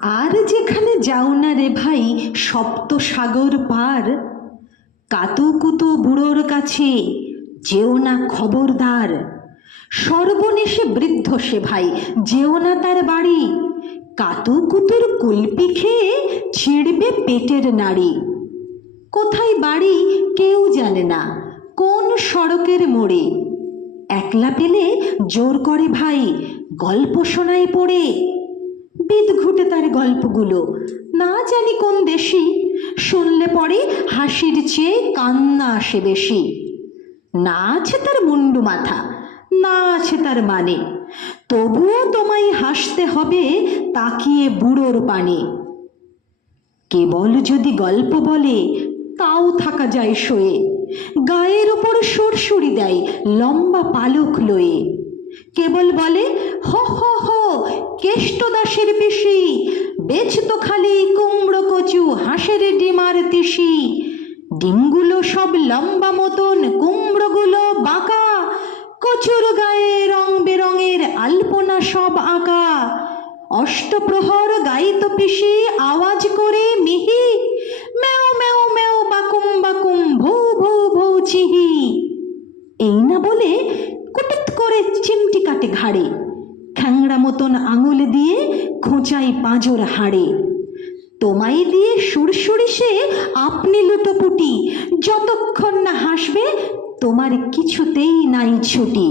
আর যেখানে যাও না রে ভাই সপ্ত সাগর পার, কাতুকুতু বুড়োর কাছে যেও না খবরদার। সর্বনেশে বৃদ্ধ সে ভাই, যেও না তার বাড়ি। কাতুকুতুর কুলপি খেয়ে ছিঁড়বে পেটের নাড়ি। কোথায় বাড়ি কেউ জানে না, কোন সড়কের মোড়ে। একলা পেলে জোর করে ভাই গল্প শোনায় পড়ে। বিদঘুটে তার গল্পগুলো, না জানি কোন দেশি। শুনলে পরে হাসির চেয়ে কান্না আসে বেশি। না আছে তার মুন্ডু মাথা, না আছে তার মানে, তবুও তোমায় হাসতে হবে তাকিয়ে বুড়োর পানে। কেবল যদি গল্প বলে তাও থাকা যায় শোয়ে, গায়ের ওপর সুরসুরি দেয় লম্বা পালক লয়ে। কেবল বলে হ হ হ কেষ্টদাসের পিসি, বেচতো খালি কুমড়ো কচু হাঁসের ডিমার তিসি। ডিমগুলো সব লম্বা মতন, কুমড়োগুলো বাঁকা, কচুর গায়ে রং বেরঙের আলপনা সব আঁকা। অষ্টপ্রহর গাইত পিসি আওয়াজ করে মিহি, মেও মেও মেও বাকুম বাকুম ভৌ ভৌ ভৌ চিহি। এই না বলে কুটিত করে চিমটি কাটে ঘাড়ে, খ্যাংড়া মতন আঙুল দিয়ে খোঁচাই পাঁজর হাড়ে। তোমায় দিয়ে সুরসুরি সে আপনি লুটোপুটি, যতক্ষণ না হাসবে তোমার কিছুতেই নাই ছুটি।